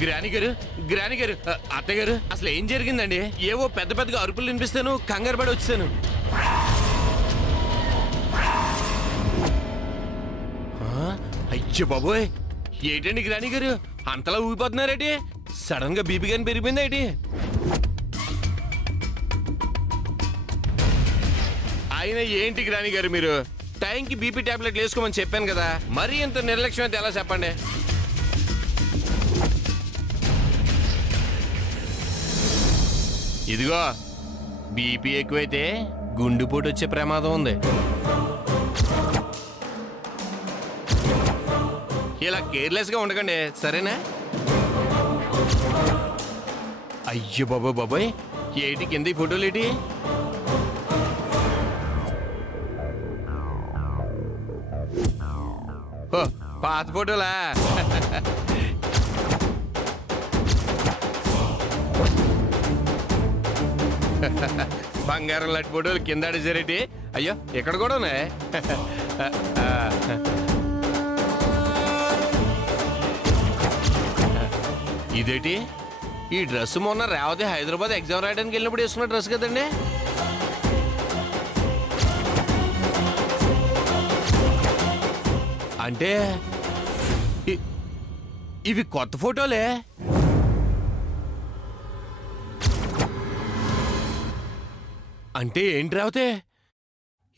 గ్రాని గారు, గ్రాని గారు, అత్తయ్య గారు, అసలు ఏం జరిగిందండి? ఏవో పెద్ద పెద్దగా అరుపులు వినిపిస్తాను, కంగారు పడి వచ్చాను. అయ్యో బాబోయ్, ఏంటండి గ్రాని గారు అంతలా ఊగిపోతున్నారేటి? సడన్ గా బీపీ గాని పెరిగిపోయింది ఏంటి? ఆయన ఏంటి గ్రాని గారు, మీరు టైంకి బీపీ టాబ్లెట్లు వేసుకోమని చెప్పాను కదా, మరీ ఇంత నిర్లక్ష్యం అయితే ఎలా చెప్పండి? ఇదిగో బీపీ ఎక్కువైతే గుండెపోటు వచ్చే ప్రమాదం ఉంది. ఇలా కేర్లెస్ గా ఉండకండి, సరేనా? అయ్యో బాబోయ్ బాబోయ్, ఏటి కింద ఈ ఫోటోలు ఏంటి? ఓ పాత ఫోటోలా? బంగారం లాంటి ఫోటోలు కింద ఆడేసారేటి? అయ్యో ఇక్కడ కూడా ఉన్నాయి. ఇదేంటి? ఈ డ్రెస్ మొన్న రేవతి హైదరాబాద్ ఎగ్జామ్ రాయడానికి వెళ్ళినప్పుడు వేసుకున్న డ్రెస్ కదండి? అంటే ఇవి కొత్త ఫోటోలే. అంటే ఏంటి రేవతి,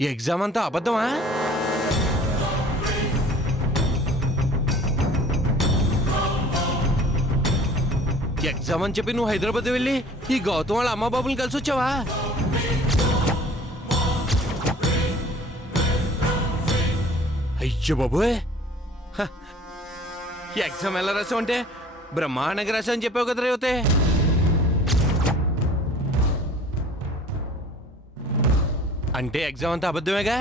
ఎగ్జామ్ అంతా అబద్ధమా? ఎగ్జామ్ అని చెప్పి నువ్వు హైదరాబాద్ వెళ్ళి ఈ గౌతమ్ వాళ్ళ అమ్మ బాబుని కలిసి వచ్చావా? అయ్యో బాబోయ్, ఎగ్జామ్ ఎలా రాసావు? అంటే బ్రహ్మాండంగా రాసావు అని చెప్పావు కదా రేవతే. అంటే ఎగ్జామ్ అంతా అబద్ధమేగా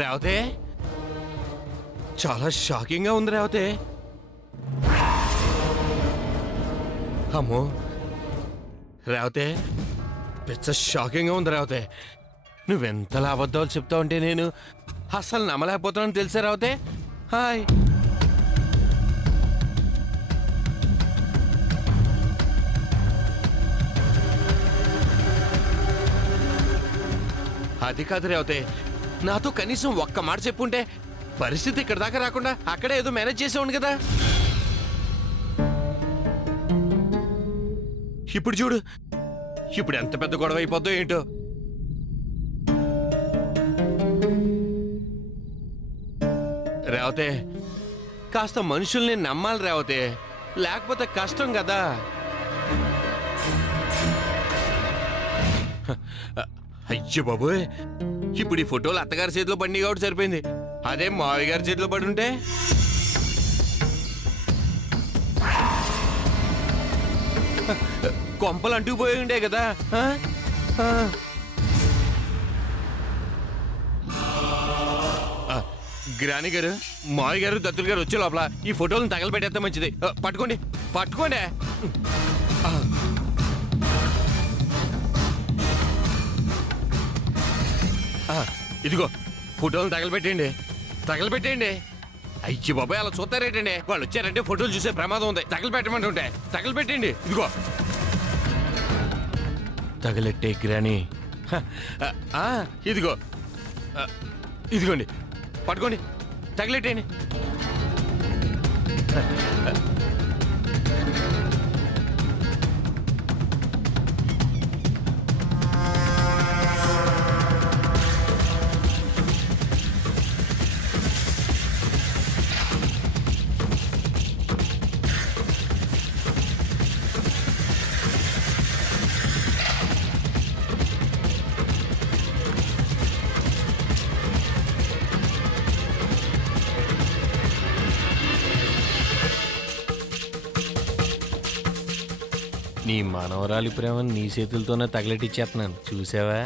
రేవతే? చాలా షాకింగ్ గా ఉంది రేవతే. అమ్మో రేవతే, పిచ్చ షాకింగ్ గా ఉంది రేవతే. నువ్వెంతలా అబద్ధాలు చెప్తావు అంటే నేను అస్సలు నమ్మలేకపోతున్నాను తెలుసా రేవతే. హాయ్, అది కాదు రేవతే, నాతో కనీసం ఒక్క మాట చెప్పుంటే పరిస్థితి ఇక్కడ దాకా రాకుండా అక్కడే ఏదో మేనేజ్ చేసేవాడు కదా. ఇప్పుడు చూడు, ఇప్పుడు ఎంత పెద్ద గొడవ అయిపోద్దో ఏంటో. రేవతే, కాస్త మనుషుల్ని నమ్మాలి రేవతే, లేకపోతే కష్టం కదా. అయ్యో బాబోయ్, ఇప్పుడు ఈ ఫోటోలు అత్తగారి చేతిలో పడి కాబట్టి సరిపోయింది. అదే మావయ్య గారి చేతిలో పడి ఉంటే కొంపలు అంటుకుపోయి ఉండే కదా. గ్రాని గారు, మావయ్య గారు, దత్తులు గారు వచ్చే లోపల ఈ ఫోటోలను తగలబెట్టేస్తే మంచిది. పట్టుకోండి పట్టుకోండి. ఇదిగో ఫోటోలను తగలబెట్టండి, తగలబెట్టండి. అయ్యి బాబాయ్, అలా చూస్తారేటండి? వాళ్ళు వచ్చారంటే ఫోటోలు చూసే ప్రమాదం ఉంది. తగలబెట్టమంటుంటే తగలబెట్టండి. ఇదిగో తగలెట్టే గ్రాని. ఇదిగో ఇదిగోండి, పట్టుకోండి, తగలెట్టండి. నీ మనవరాలి ప్రేమ నీ చేతులతోనే తగలెట్టిచ్చేస్తున్నాను, చూసావా?